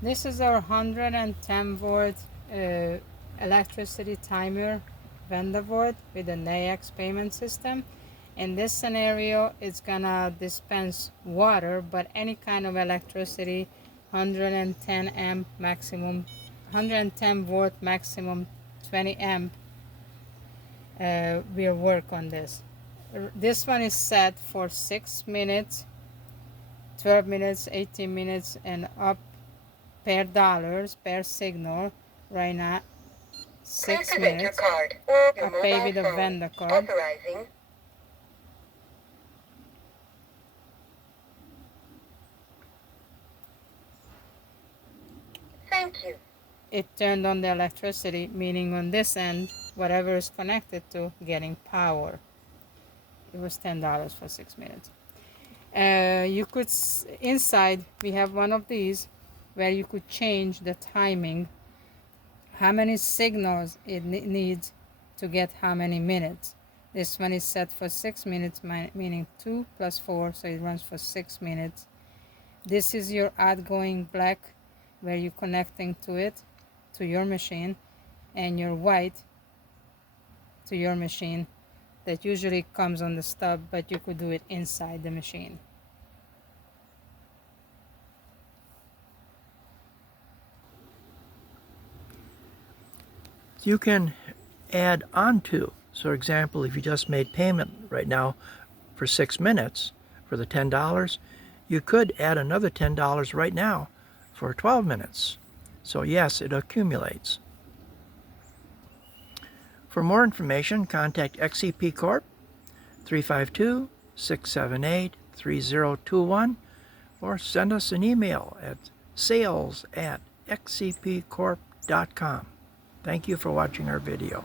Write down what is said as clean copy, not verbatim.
This is our 110 volt electricity timer VendaVolt with a Nayax payment system. In this scenario, it's gonna dispense water, but any kind of electricity, 110 amp maximum, 110 volt maximum, 20 amp will work on this. This one is set for 6 minutes, 12 minutes, 18 minutes, and up per dollars per signal. Right now, 6 minutes. I pay with a vendor card. Authorizing. Thank you. It turned on the electricity, meaning on this end, whatever is connected to getting power. It was $10 for 6 minutes. You could, inside, we have one of these where you could change the timing, how many signals it needs to get how many minutes. This one is set for 6 minutes, meaning 2 plus 4, so it runs for 6 minutes. This is your outgoing black, where you're connecting to it, to your machine, and your white to your machine. That usually comes on the stub, but you could do it inside the machine. You can add on to. So, for example, if you just made payment right now for 6 minutes for the $10, you could add another $10 right now for 12 minutes. So yes, it accumulates. For more information, contact XCP Corp 352-678-3021 or send us an email at sales@xcpcorp.com. Thank you for watching our video.